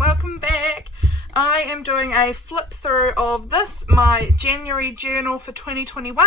welcome back. I am doing a flip through of this, my January journal for 2021.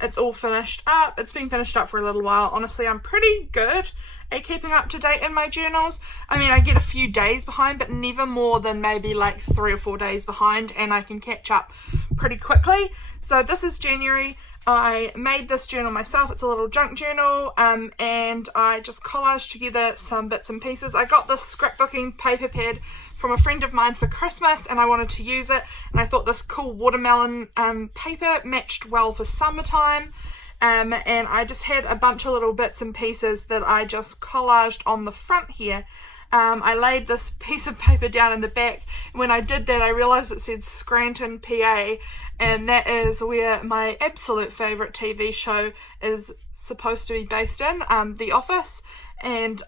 It's all finished up. It's been finished up for a little while. Honestly, I'm pretty good at keeping up to date in my journals. I mean, I get a few days behind, but never more than maybe like 3 or 4 days behind, and I can catch up pretty quickly. So this is January. I made this journal myself. It's a little junk journal, and I just collaged together some bits and pieces. I got this scrapbooking paper pad from a friend of mine for Christmas, and I wanted to use it, and I thought this cool watermelon paper matched well for summertime, and I just had a bunch of little bits and pieces that I just collaged on the front here. I laid this piece of paper down in the back. When I did that, I realised it said Scranton, PA, and that is where my absolute favourite TV show is supposed to be based in, The Office. And so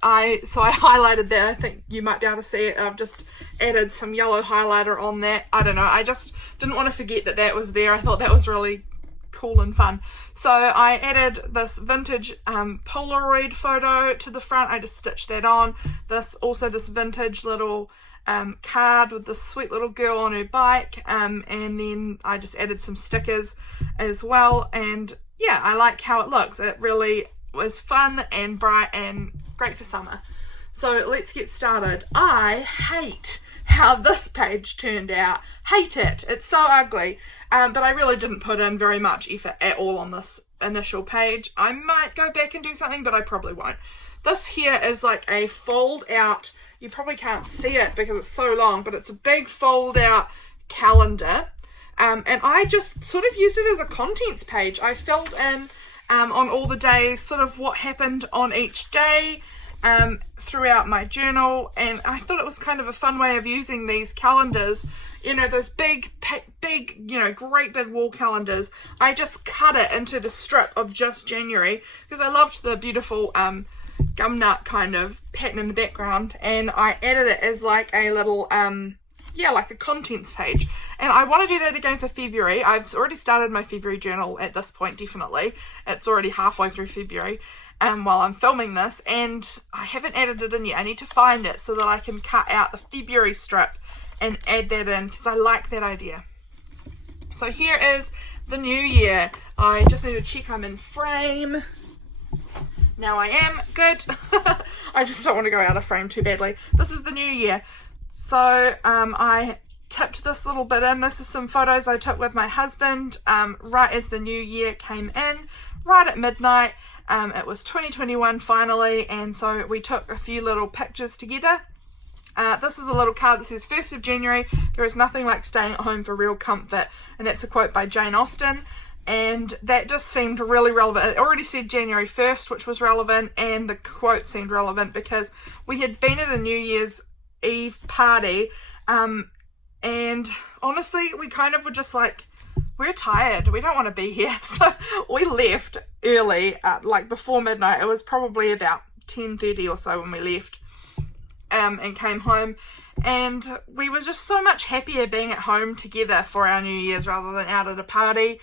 I highlighted that. I think you might be able to see it. I've just added some yellow highlighter on that. I don't know. I just didn't want to forget that that was there. I thought that was really cool and fun. So I added this vintage Polaroid photo to the front. I just stitched that on. This vintage little card with this sweet little girl on her bike, and then I just added some stickers as well. And yeah, I like how it looks. It really was fun and bright and great for summer. So let's get started. I hate how this page turned out. Hate it. It's so ugly. But I really didn't put in very much effort at all on this initial page. I might go back and do something, but I probably won't. This here is like a fold out. You probably can't see it because it's so long, but it's a big fold out calendar. And I just sort of used it as a contents page. I filled in on all the days, sort of what happened on each day throughout my journal, and I thought it was kind of a fun way of using these calendars. You know, those big, you know, great big wall calendars. I just cut it into the strip of just January because I loved the beautiful gumnut kind of pattern in the background, and I added it as like a little like a contents page. And I want to do that again for February. I've already started my February journal at this point, definitely. It's already halfway through February while I'm filming this, and I haven't added it in yet. I need to find it so that I can cut out the February strip and add that in because I like that idea. So here is the new year. I just need to check I'm in frame. Now I am. Good. I just don't want to go out of frame too badly. This is the new year. So I tipped this little bit in. This is some photos I took with my husband right as the new year came in, right at midnight. It was 2021 finally, and so we took a few little pictures together. This is a little card that says 1st of January, there is nothing like staying at home for real comfort, and that's a quote by Jane Austen, and that just seemed really relevant. It already said January 1st, which was relevant, and the quote seemed relevant because we had been at a New Year's Eve party, and honestly we kind of were just like, we're tired, we don't want to be here, so we left early, like before midnight. It was probably about 10:30 or so when we left, and came home, and we were just so much happier being at home together for our New Year's rather than out at a party.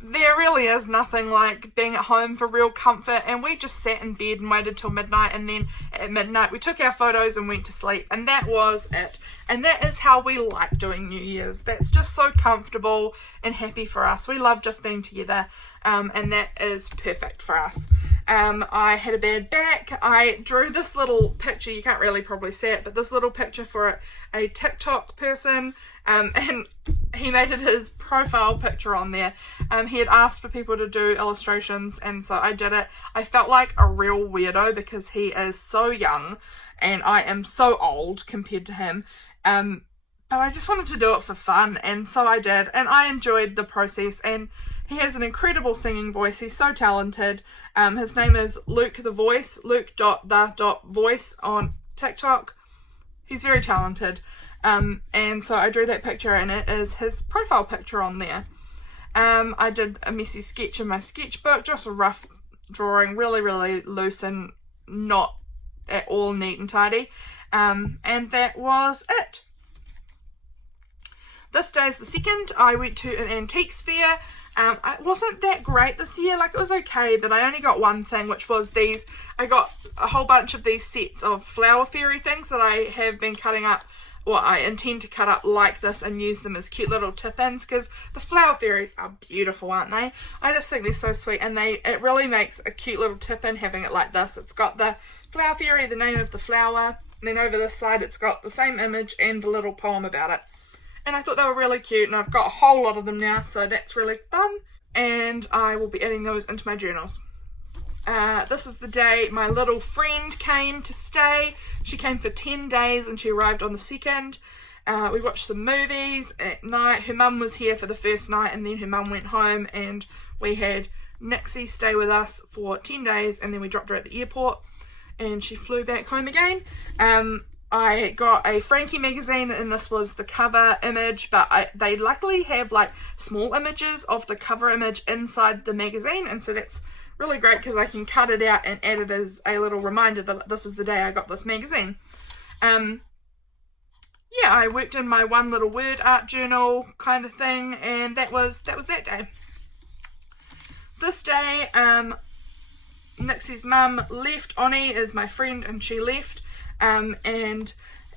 There really is nothing like being at home for real comfort, and we just sat in bed and waited till midnight, and then at midnight we took our photos and went to sleep, and that was it. And that is how we like doing New Year's. That's just so comfortable and happy for us. We love just being together, and that is perfect for us. I had a bad back. I drew this little picture, you can't really probably see it, but this little picture for a TikTok person, and he made it his profile picture on there. He had asked for people to do illustrations, and so I did it. I felt like a real weirdo because he is so young and I am so old compared to him, but I just wanted to do it for fun, and so I did, and I enjoyed the process. And he has an incredible singing voice. He's so talented. His name is Luke the Voice, Luke.the.voice on TikTok. He's very talented. And so I drew that picture, and it is his profile picture on there. I did a messy sketch in my sketchbook, just a rough drawing, really, really loose and not at all neat and tidy. And that was it. This day's the 2nd. I went to an antiques fair. It wasn't that great this year, like it was okay, but I only got one thing, which was these. I got a whole bunch of these sets of flower fairy things that I have been cutting up I intend to cut up like this and use them as cute little tip-ins, because the flower fairies are beautiful, aren't they? I just think they're so sweet, and it really makes a cute little tip-in having it like this. It's got the flower fairy, the name of the flower, and then over this side it's got the same image and the little poem about it. And I thought they were really cute, and I've got a whole lot of them now, so that's really fun. And I will be adding those into my journals. This is the day my little friend came to stay. She came for 10 days and she arrived on the 2nd. We watched some movies at night. Her mum was here for the first night, and then her mum went home, and we had Nixie stay with us for 10 days, and then we dropped her at the airport and she flew back home again. I got a Frankie magazine, and this was the cover image, but they luckily have like small images of the cover image inside the magazine, and so that's really great because I can cut it out and add it as a little reminder that this is the day I got this magazine. Yeah, I worked in my one little word art journal kind of thing, and that was that day. This day, Nixie's mum left. Oni is my friend, and she left. And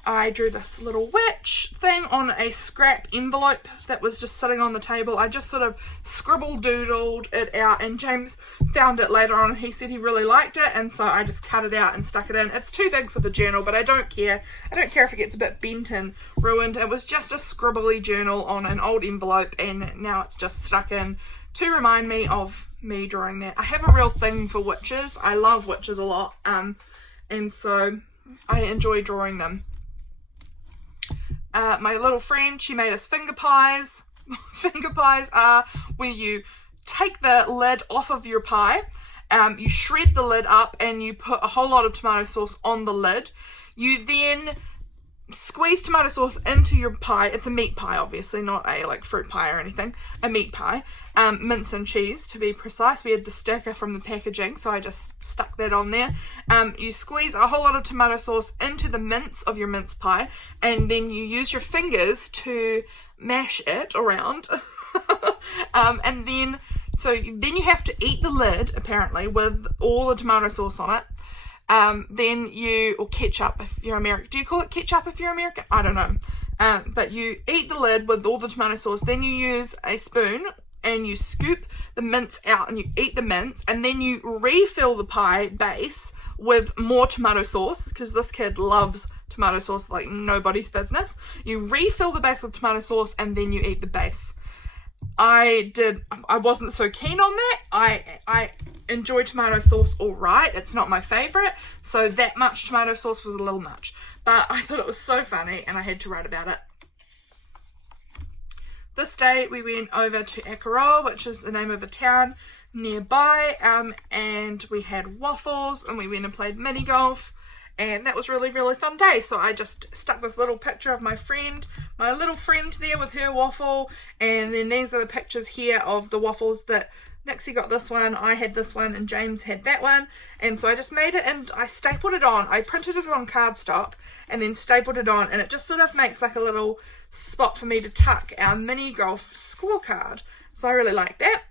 I drew this little witch thing on a scrap envelope that was just sitting on the table. I just sort of scribble doodled it out, and James found it later on and he said he really liked it, and so I just cut it out and stuck it in. It's too big for the journal, but I don't care. I don't care if it gets a bit bent and ruined. It was just a scribbly journal on an old envelope, and now it's just stuck in to remind me of me drawing that. I have a real thing for witches. I love witches a lot, and so I enjoy drawing them. My little friend, she made us finger pies. Finger pies are where you take the lid off of your pie, you shred the lid up, and you put a whole lot of tomato sauce on the lid. You then squeeze tomato sauce into your pie. It's a meat pie, obviously, not a like fruit pie or anything. A meat pie. Mince and cheese, to be precise. We had the sticker from the packaging, so I just stuck that on there. You squeeze a whole lot of tomato sauce into the mince of your mince pie, and then you use your fingers to mash it around. And then you have to eat the lid, apparently, with all the tomato sauce on it. Or ketchup if you're American. Do you call it ketchup if you're American? I don't know. But you eat the lid with all the tomato sauce, then you use a spoon and you scoop the mince out and you eat the mince, and then you refill the pie base with more tomato sauce, because this kid loves tomato sauce like nobody's business. You refill the base with tomato sauce and then you eat the base. I wasn't so keen on that. I enjoy tomato sauce all right. It's not my favourite, so that much tomato sauce was a little much. But I thought it was so funny and I had to write about it. This day we went over to Akaroa, which is the name of a town nearby, and we had waffles, and we went and played mini golf, and that was really, really fun day. So I just stuck this little picture of my little friend there with her waffle, and then these are the pictures here of the waffles that Nixie got this one, I had this one, and James had that one. And so I just made it, and I stapled it on. I printed it on cardstock and then stapled it on, and it just sort of makes like a little spot for me to tuck our mini golf scorecard. So I really like that.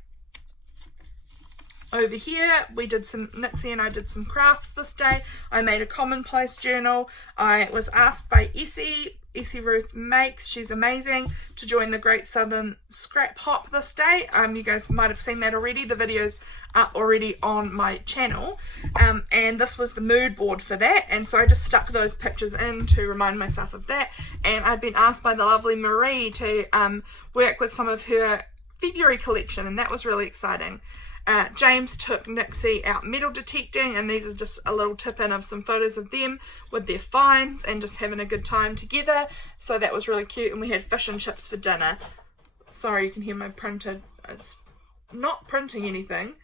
Over here, Nixie and I did some crafts this day. I made a commonplace journal. I was asked by Essie Ruth Makes, she's amazing, to join the Great Southern Scrap Hop this day. You guys might have seen that already. The video's up already on my channel. And this was the mood board for that. And so I just stuck those pictures in to remind myself of that. And I'd been asked by the lovely Marie to work with some of her February collection, and that was really exciting. James took Nixie out metal detecting, and these are just a little tip in of some photos of them with their finds and just having a good time together. So that was really cute, and we had fish and chips for dinner. Sorry, you can hear my printer. It's not printing anything,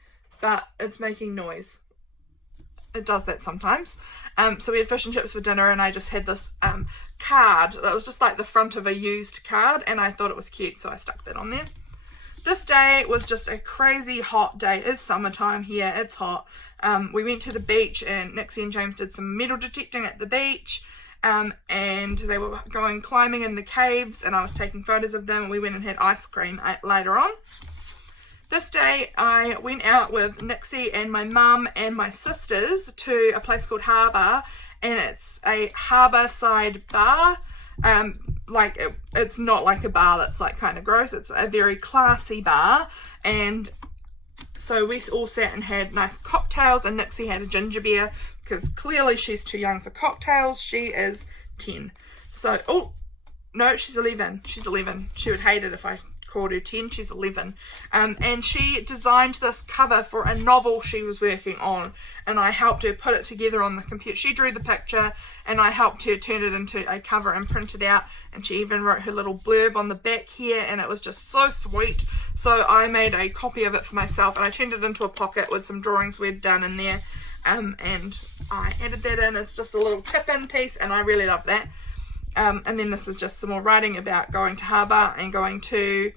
but it's making noise. It does that sometimes. So we had fish and chips for dinner, and I just had this card that was just like the front of a used card, and I thought it was cute, so I stuck that on there. This day was just a crazy hot day. It's summertime here. It's hot. We went to the beach, and Nixie and James did some metal detecting at the beach, and they were going climbing in the caves, and I was taking photos of them, and we went and had ice cream later on. This day I went out with Nixie and my mum and my sisters to a place called Harbour, and it's a harbour side bar. Like it's not like a bar that's like kind of gross. It's a very classy bar, and so we all sat and had nice cocktails, and Nixie had a ginger beer because clearly she's too young for cocktails. She is 10. So, oh, no, she's 11. She's 11. She would hate it if I called her 10. She's 11. And she designed this cover for a novel she was working on, and I helped her put it together on the computer. She drew the picture and I helped her turn it into a cover and print it out, and she even wrote her little blurb on the back here, and it was just so sweet. So I made a copy of it for myself, and I turned it into a pocket with some drawings we'd done in there, and I added that in as just a little tip-in piece, and I really love that. And then this is just some more writing about going to harbour and going to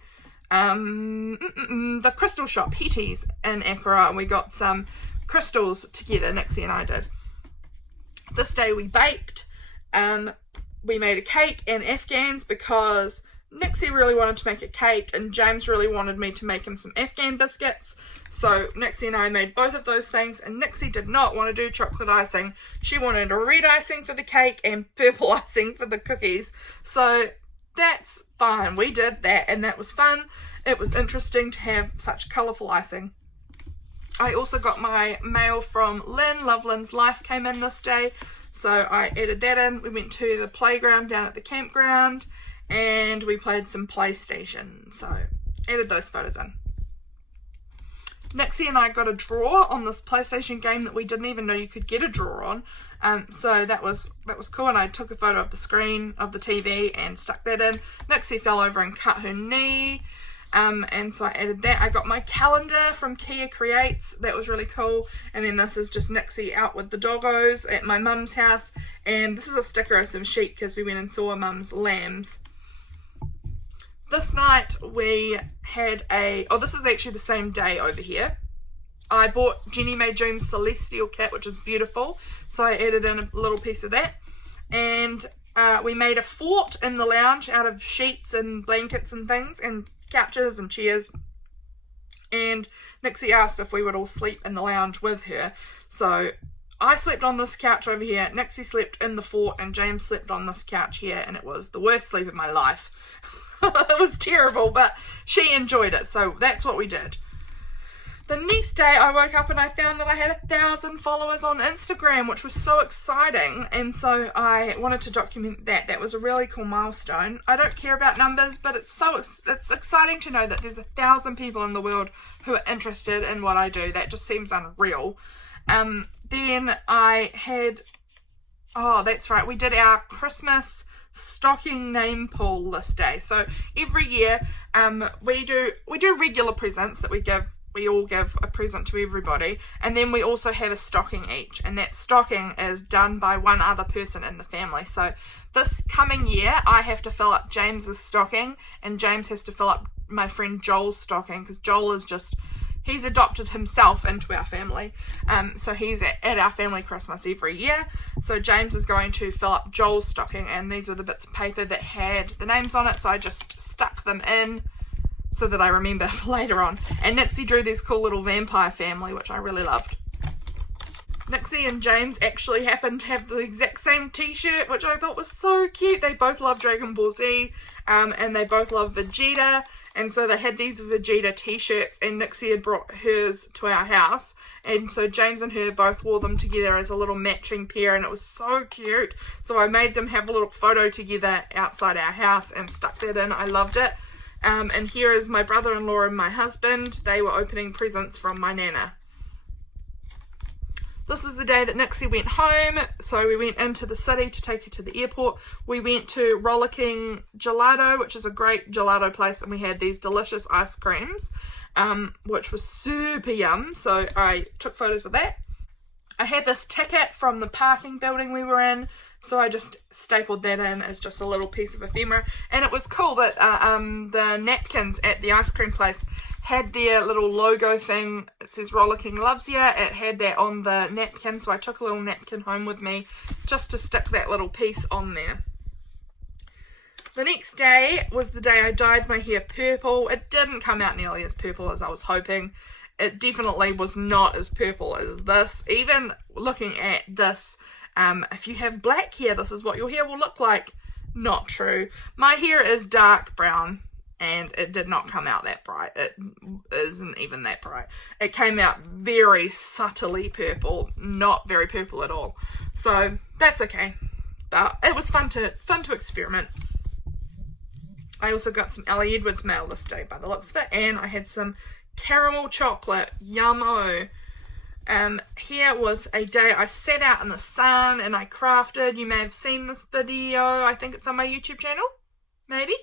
the crystal shop, Hetty's in Akara, and we got some crystals together, Nixie and I did. This day we baked, we made a cake and Afghans because Nixie really wanted to make a cake and James really wanted me to make him some Afghan biscuits. So Nixie and I made both of those things, and Nixie did not want to do chocolate icing. She wanted a red icing for the cake and purple icing for the cookies. So that's fine. We did that and that was fun. It was interesting to have such colourful icing. I also got my mail from Lynn. Love Lynn's Life came in this day. So I added that in. We went to the playground down at the campground and we played some PlayStation. So added those photos in. Nixie and I got a draw on this PlayStation game that we didn't even know you could get a draw on. So that was cool, and I took a photo of the screen of the TV and stuck that in. Nixie fell over and cut her knee, and so I added that. I got my calendar from Kia Creates. That was really cool. And then this is just Nixie out with the doggos at my mum's house, and this is a sticker of some sheep because we went and saw mum's lambs. This night we had this is actually the same day over here. I bought Jennie Mae June's Celestial kit, which is beautiful. So I added in a little piece of that. And we made a fort in the lounge out of sheets and blankets and things, and couches and chairs. And Nixie asked if we would all sleep in the lounge with her. So I slept on this couch over here, Nixie slept in the fort, and James slept on this couch here, and it was the worst sleep of my life. It was terrible, but she enjoyed it, so that's what we did. The next day I woke up and I found that I had 1,000 followers on Instagram, which was so exciting, and so I wanted to document that. That was a really cool milestone. I don't care about numbers, but it's exciting to know that there's 1,000 people in the world who are interested in what I do. That just seems unreal. Then I had, that's right, we did our Christmas stocking name pool this day. So every year we do regular presents that we all give a present to everybody, and then we also have a stocking each, and that stocking is done by one other person in the family. So this coming year I have to fill up James's stocking, and James has to fill up my friend Joel's stocking, because Joel is he's adopted himself into our family. So he's at our family Christmas every year. So James is going to fill up Joel's stocking, and these were the bits of paper that had the names on it, so I just stuck them in so that I remember for later on. And Nixie drew this cool little vampire family, which I really loved. Nixie and James actually happened to have the exact same t-shirt, which I thought was so cute. They both love Dragon Ball Z, and they both love Vegeta, and so they had these Vegeta t-shirts, and Nixie had brought hers to our house, and so James and her both wore them together as a little matching pair, and it was so cute. So I made them have a little photo together outside our house and stuck that in. I loved it. And here is my brother-in-law and my husband. They were opening presents from my nana. This is the day that Nixie went home, so we went into the city to take her to the airport. We went to Rollicking Gelato, which is a great gelato place, and we had these delicious ice creams, which was super yum, so I took photos of that. I had this ticket from the parking building we were in, so I just stapled that in as just a little piece of ephemera, and it was cool that the napkins at the ice cream place had their little logo thing. It says Rollicking Loves Ya. It had that on the napkin, so I took a little napkin home with me just to stick that little piece on there. The next day was the day I dyed my hair purple. It didn't come out nearly as purple as I was hoping. It definitely was not as purple as this. Even looking at this, if you have black hair, this is what your hair will look like. Not true. My hair is dark brown and it did not come out that bright. It isn't even that bright. It came out very subtly purple, not very purple at all. So that's okay. But it was fun to experiment. I also got some Ellie Edwards mail this day by the looks of it, and I had some caramel chocolate. Yummo. Here was a day I sat out in the sun and I crafted. You may have seen this video. I think it's on my YouTube channel. Maybe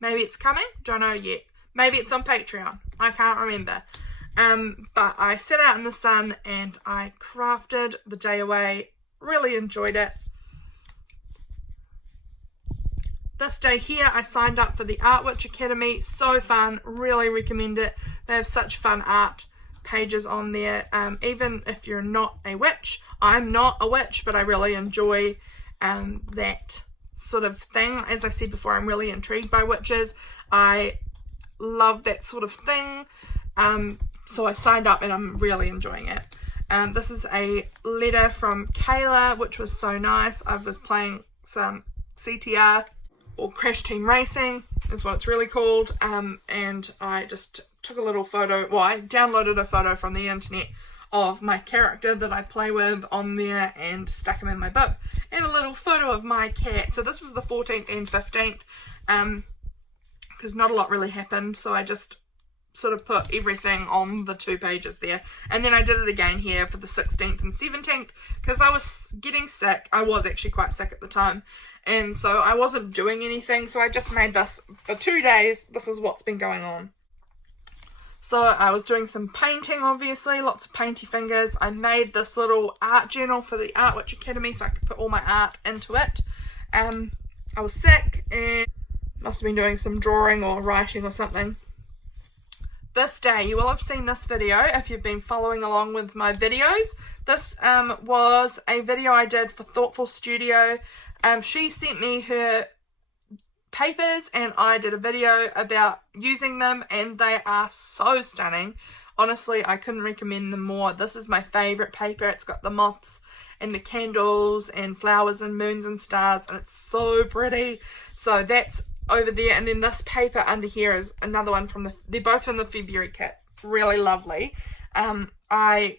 it's coming. Don't know yet. Maybe it's on Patreon. I can't remember. But I sat out in the sun and I crafted the day away. Really enjoyed it. This day here, I signed up for the Art Witch Academy. So fun. Really recommend it. They have such fun art pages on there. Even if you're not a witch. I'm not a witch, but I really enjoy that sort of thing. As I said before, I'm really intrigued by witches. I love that sort of thing. So I signed up and I'm really enjoying it. This is a letter from Cayla, which was so nice. I was playing some CTR, or Crash Team Racing is what it's really called, and I just took a little photo, well, I downloaded a photo from the internet of my character that I play with on there and stuck him in my book, and a little photo of my cat. So this was the 14th and 15th, because not a lot really happened, so I just sort of put everything on the 2 pages there, and then I did it again here for the 16th and 17th, because I was getting sick. I was actually quite sick at the time, and so I wasn't doing anything, so I just made this for 2 days. This is what's been going on. So I was doing some painting, obviously, lots of painty fingers. I made this little art journal for the Art Witch Academy so I could put all my art into it. I was sick and must have been doing some drawing or writing or something. This day, you will have seen this video if you've been following along with my videos. This was a video I did for Thoughtful Studio. She sent me her papers and I did a video about using them, and they are so stunning. Honestly, I couldn't recommend them more. This is my favourite paper. It's got the moths and the candles and flowers and moons and stars, and it's so pretty. So that's over there, and then this paper under here is another one from they're both from the February kit. Really lovely. I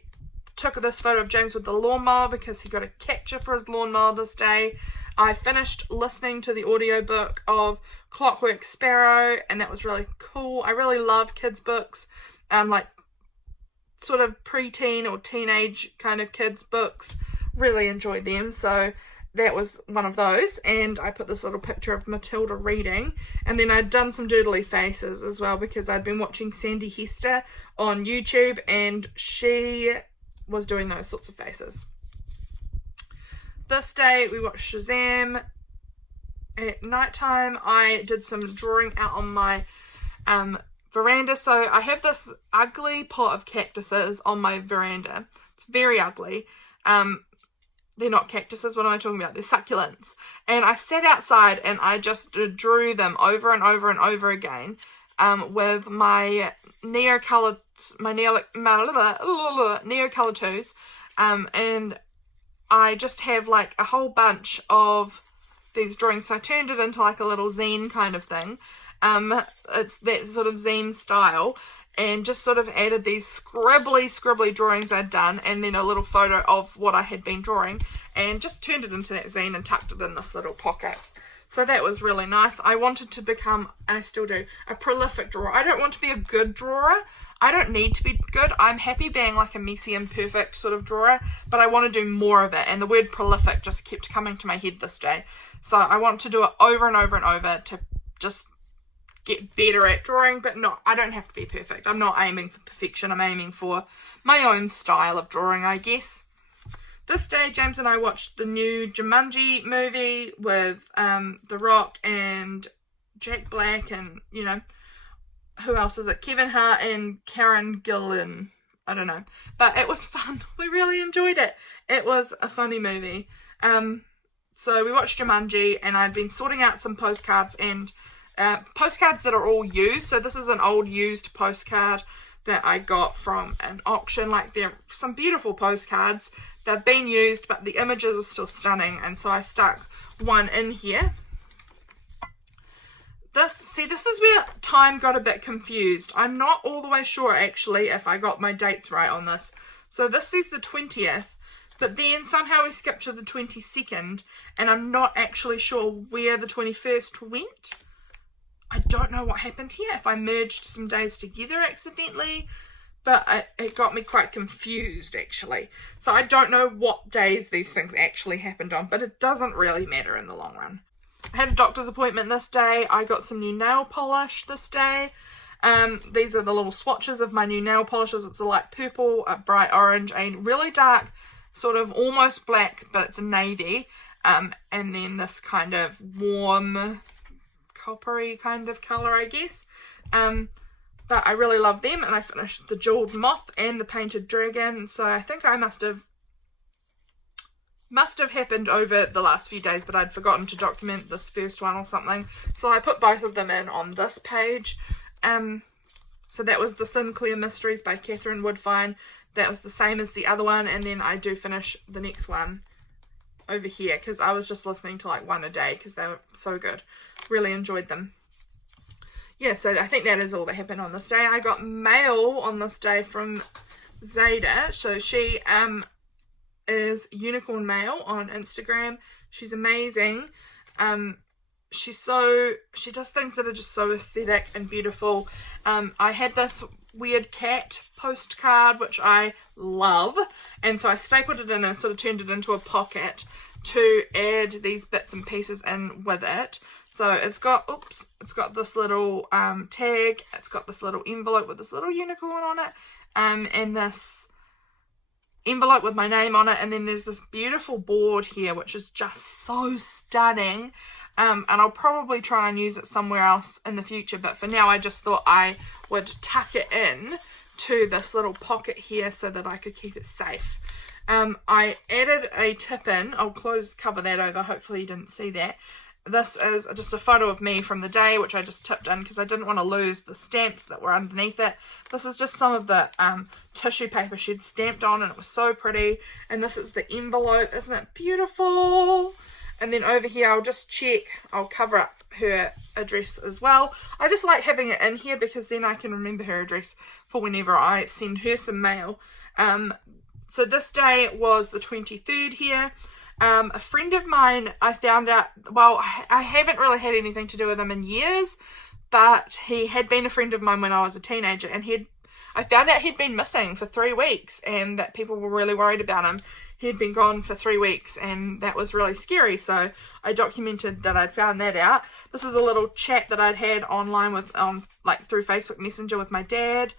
took this photo of James with the lawnmower because he got a catcher for his lawnmower this day. I finished listening to the audiobook of Clockwork Sparrow, and that was really cool. I really love kids books, like sort of preteen or teenage kind of kids books. Really enjoyed them, so that was one of those. And I put this little picture of Matilda reading, and then I'd done some doodly faces as well because I'd been watching Sandi Hester on YouTube, and she was doing those sorts of faces. This day we watched Shazam. At nighttime I did some drawing out on my veranda. So I have this ugly pot of cactuses on my veranda. It's very ugly. They're not cactuses. What am I talking about? They're succulents. And I sat outside and I just drew them over and over and over again with my Neocolor 2s. And I just have like a whole bunch of these drawings. So I turned it into like a little zine kind of thing. It's that sort of zine style. And just sort of added these scribbly drawings I'd done, and then a little photo of what I had been drawing, and just turned it into that zine and tucked it in this little pocket. So that was really nice. I wanted to become, I still do, a prolific drawer. I don't want to be a good drawer. I don't need to be good. I'm happy being like a messy imperfect sort of drawer, but I want to do more of it, and the word prolific just kept coming to my head this day. So I want to do it over and over and over to just get better at drawing, but not, I don't have to be perfect. I'm not aiming for perfection. I'm aiming for my own style of drawing, I guess. This day, James and I watched the new Jumanji movie with The Rock and Jack Black and, you know, who else is it? Kevin Hart and Karen Gillan. I don't know. But it was fun. We really enjoyed it. It was a funny movie. So we watched Jumanji, and I'd been sorting out some postcards and postcards that are all used. So this is an old used postcard that I got from an auction. Like, they're some beautiful postcards. They've been used, but the images are still stunning, and so I stuck one in here. this is where time got a bit confused. I'm not all the way sure actually if I got my dates right on this. So this says the 20th, but then somehow we skipped to the 22nd, and I'm not actually sure where the 21st went. I don't know what happened here, if I merged some days together accidentally, but it got me quite confused actually. So I don't know what days these things actually happened on, but it doesn't really matter in the long run. I had a doctor's appointment this day. I got some new nail polish this day. These are the little swatches of my new nail polishes. It's a light purple, a bright orange, a really dark, sort of almost black, but it's a navy. And then this kind of warm, coppery kind of colour, I guess. But I really love them, and I finished the jeweled moth and the painted dragon. So I think I must have happened over the last few days, but I'd forgotten to document this first one or something. So I put both of them in on this page. So that was the Sinclair Mysteries by Catherine Woodfine. That was the same as the other one, and then I do finish the next one over here because I was just listening to like one a day because they were so good. Really enjoyed them. Yeah, so I think that is all that happened on this day. I got mail on this day from Zada. So she is UnicornMail on Instagram. She's amazing. She does things that are just so aesthetic and beautiful. I had this weird cat postcard which I love, and so I stapled it in and sort of turned it into a pocket to add these bits and pieces in with it. So it's got this little tag, it's got this little envelope with this little unicorn on it, and this envelope with my name on it, and then there's this beautiful board here which is just so stunning. And I'll probably try and use it somewhere else in the future, but for now I just thought I would tuck it in to this little pocket here so that I could keep it safe. I added a tip in. I'll cover that over. Hopefully you didn't see that. This is just a photo of me from the day, which I just tipped in because I didn't want to lose the stamps that were underneath it. This is just some of the tissue paper she'd stamped on, and it was so pretty. And this is the envelope. Isn't it beautiful? And then over here, I'll cover up her address as well. I just like having it in here because then I can remember her address for whenever I send her some mail. So this day was the 23rd here. A friend of mine, I found out, well, I haven't really had anything to do with him in years, but he had been a friend of mine when I was a teenager, and I found out he'd been missing for 3 weeks, and that people were really worried about him. He'd been gone for 3 weeks, and that was really scary, so I documented that I'd found that out. This is a little chat that I'd had online with, through Facebook Messenger with my dad.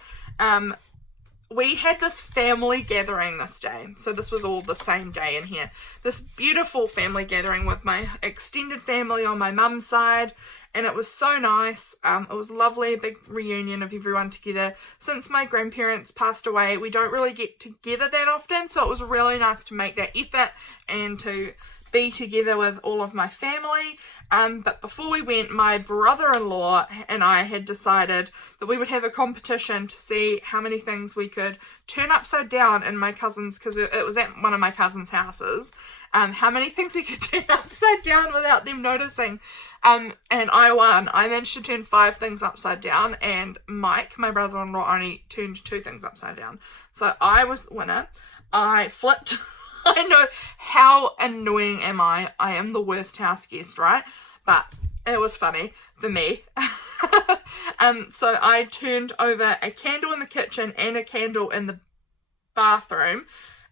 We had this family gathering this day, so this was all the same day in here. This beautiful family gathering with my extended family on my mum's side, and it was so nice. It was lovely, a big reunion of everyone together. Since my grandparents passed away, we don't really get together that often, so it was really nice to make that effort and to be together with all of my family. But before we went, my brother-in-law and I had decided that we would have a competition to see how many things we could turn upside down in my cousin's, because it was at one of my cousin's houses, how many things we could turn upside down without them noticing. And I won. I managed to turn 5 things upside down, and Mike, my brother-in-law, only turned 2 things upside down. So I was the winner. I flipped. I know, how annoying am I? I am the worst house guest, right? But it was funny for me. So I turned over a candle in the kitchen and a candle in the bathroom,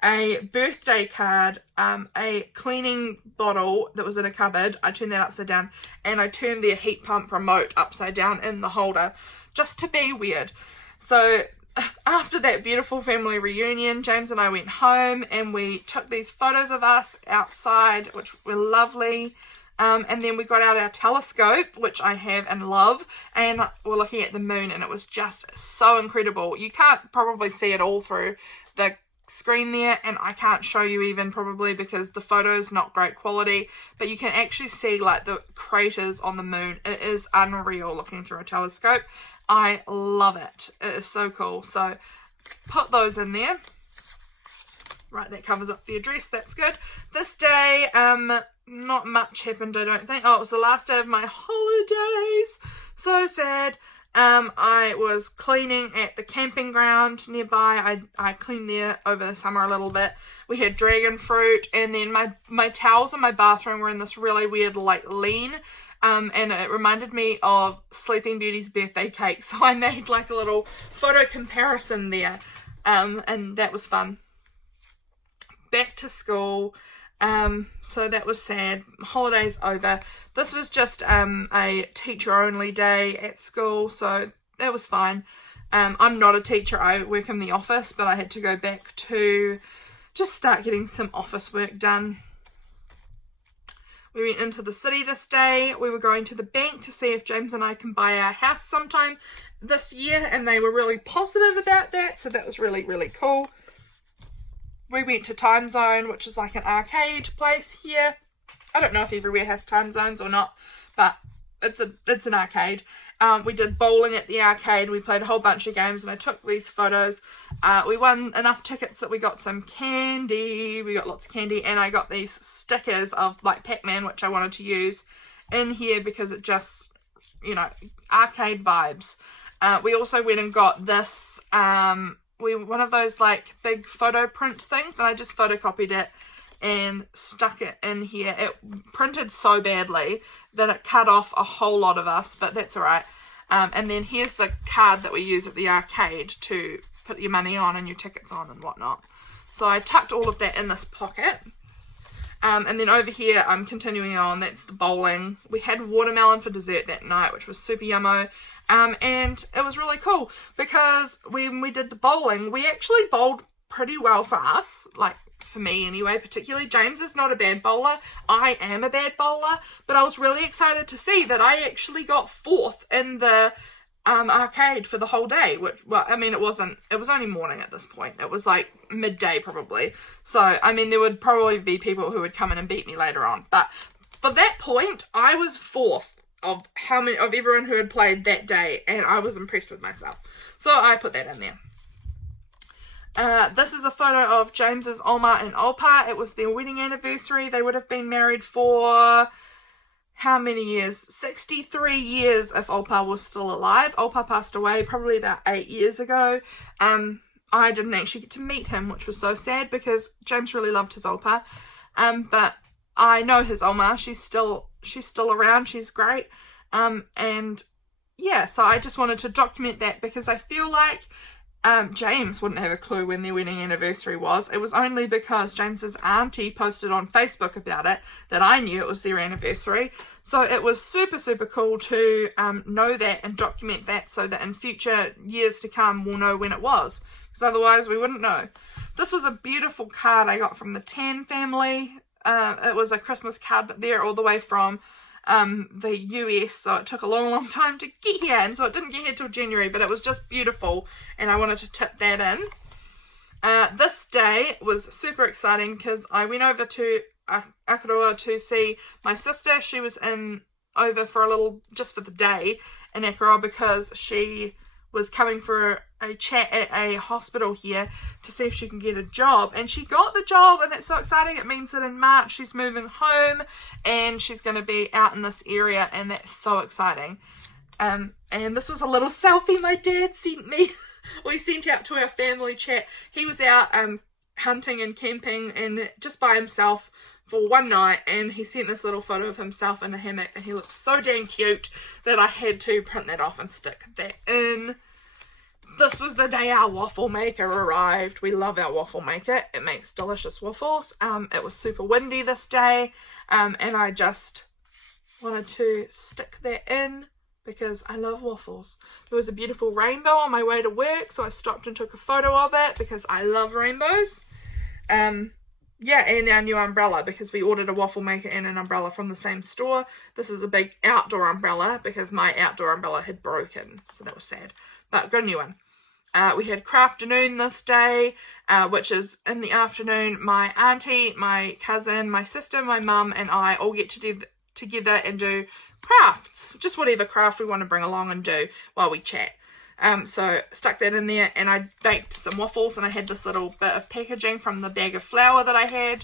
a birthday card, a cleaning bottle that was in a cupboard. I turned that upside down, and I turned the heat pump remote upside down in the holder, just to be weird. So after that beautiful family reunion, James and I went home, and we took these photos of us outside, which were lovely. And then we got out our telescope, which I have and love, and we're looking at the moon, and it was just so incredible. You can't probably see it all through the screen there, and I can't show you even probably because the photo's not great quality, but you can actually see like the craters on the moon. It is unreal looking through a telescope. I love it. It is so cool. So put those in there. Right, that covers up the address. That's good. This day, not much happened, I don't think. Oh, it was the last day of my holidays. So sad. I was cleaning at the camping ground nearby. I cleaned there over the summer a little bit. We had dragon fruit, and then my towels in my bathroom were in this really weird like lean. And it reminded me of Sleeping Beauty's birthday cake. So I made like a little photo comparison there. And that was fun. Back to school. So that was sad. Holidays over. This was just a teacher only day at school, so that was fine. I'm not a teacher, I work in the office, but I had to go back to just start getting some office work done. We went into the city this day. We were going to the bank to see if James and I can buy our house sometime this year, and they were really positive about that, so that was really, really cool. We went to Time Zone, which is like an arcade place here. I don't know if everywhere has time zones or not, but it's an arcade. We did bowling at the arcade. We played a whole bunch of games, and I took these photos. We won enough tickets that we got some candy. We got lots of candy, and I got these stickers of like Pac-Man, which I wanted to use in here because it just, arcade vibes. We also went and got this one of those like big photo print things, and I just photocopied it and stuck it in here. It printed so badly that it cut off a whole lot of us, but that's alright. And then here's the card that we use at the arcade to put your money on and your tickets on and whatnot. So I tucked all of that in this pocket. And then over here, I'm continuing on, that's the bowling. We had watermelon for dessert that night, which was super yummo. And it was really cool because when we did the bowling, we actually bowled pretty well for us, like for me anyway, particularly. James is not a bad bowler. I am a bad bowler, but I was really excited to see that I actually got fourth in the arcade for the whole day, which, well, I mean, it was only morning at this point. It was like midday probably. So, I mean, there would probably be people who would come in and beat me later on. But for that point, I was fourth of everyone who had played that day, and I was impressed with myself. So I put that in there. This is a photo of James's Oma and Opa. It was their wedding anniversary. They would have been married for how many years? 63 years if Opa was still alive. Opa passed away probably about 8 years ago. I didn't actually get to meet him, which was so sad because James really loved his Opa. But I know his Oma. She's still around. She's great. And yeah, so I just wanted to document that because I feel like James wouldn't have a clue when their wedding anniversary was. It was only because James's auntie posted on Facebook about it that I knew it was their anniversary. So it was super, super cool to know that and document that so that in future years to come we'll know when it was, because otherwise we wouldn't know. This was a beautiful card I got from the Tan family. It was a Christmas card, but they're all the way from the US, so it took a long, long time to get here, and so it didn't get here till January, but it was just beautiful, and I wanted to tip that in. This day was super exciting because I went over to Akaroa to see my sister. She was over for just for the day in Akaroa because she was coming for a chat at a hospital here to see if she can get a job, and she got the job, and that's so exciting. It means that in March she's moving home and she's going to be out in this area, and that's so exciting. And this was a little selfie my dad sent me. We sent out to our family chat. He was out hunting and camping and just by himself for one night, and he sent this little photo of himself in a hammock, and he looked so dang cute that I had to print that off and stick that in. This was the day our waffle maker arrived. We love our waffle maker. It makes delicious waffles. It was super windy this day, and I just wanted to stick that in because I love waffles. There was a beautiful rainbow on my way to work, so I stopped and took a photo of it because I love rainbows. Yeah, and our new umbrella because we ordered a waffle maker and an umbrella from the same store. This is a big outdoor umbrella because my outdoor umbrella had broken, so that was sad. But good new one. We had crafternoon this day, which is in the afternoon. My auntie, my cousin, my sister, my mum, and I all get to do together and do crafts. Just whatever craft we want to bring along and do while we chat. So stuck that in there, and I baked some waffles, and I had this little bit of packaging from the bag of flour that I had,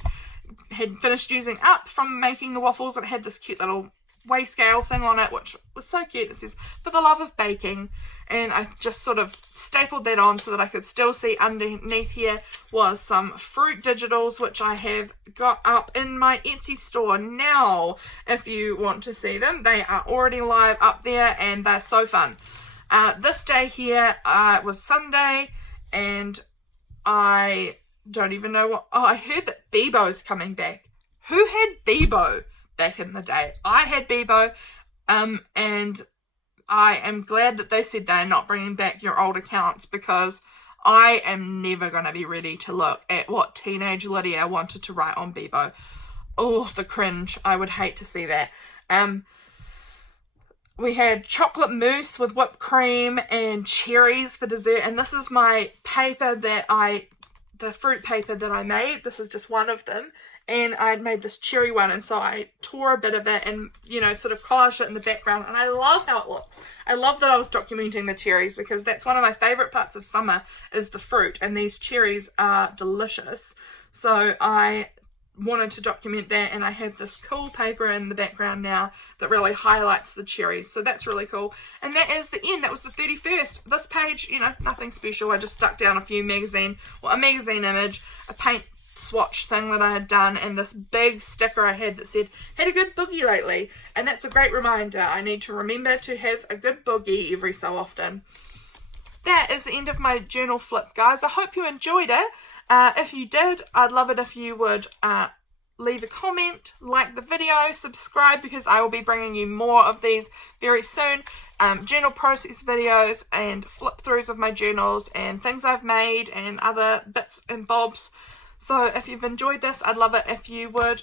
had finished using up from making the waffles. It had this cute little weigh scale thing on it, which was so cute. It says, for the love of baking. And I just sort of stapled that on so that I could still see underneath here was some fruit digitals, which I have got up in my Etsy store now. If you want to see them, they are already live up there and they're so fun. This day here was Sunday, and I don't even know what... Oh, I heard that Bebo's coming back. Who had Bebo back in the day? I had Bebo, and I am glad that they said they're not bringing back your old accounts, because I am never going to be ready to look at what teenage Lydia wanted to write on Bebo. Oh, the cringe. I would hate to see that. We had chocolate mousse with whipped cream and cherries for dessert, and this is my paper the fruit paper that I made. This is just one of them, and I'd made this cherry one, and so I tore a bit of it and, you know, sort of collaged it in the background, and I love how it looks. I love that I was documenting the cherries, because that's one of my favourite parts of summer is the fruit, and these cherries are delicious. So I wanted to document that, and I have this cool paper in the background now that really highlights the cherries, so that's really cool. And that is the end. That was the 31st. This page, you know, nothing special. I just stuck down a magazine image, a paint swatch thing that I had done, and this big sticker I had that said, had a good boogie lately. And that's a great reminder. I need to remember to have a good boogie every so often. That is the end of my journal flip, guys. I hope you enjoyed it. If you did, I'd love it if you would leave a comment, like the video, subscribe, because I will be bringing you more of these very soon. Journal process videos and flip throughs of my journals and things I've made and other bits and bobs. So if you've enjoyed this, I'd love it if you would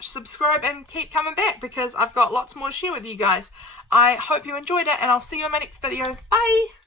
subscribe and keep coming back, because I've got lots more to share with you guys. I hope you enjoyed it, and I'll see you in my next video. Bye!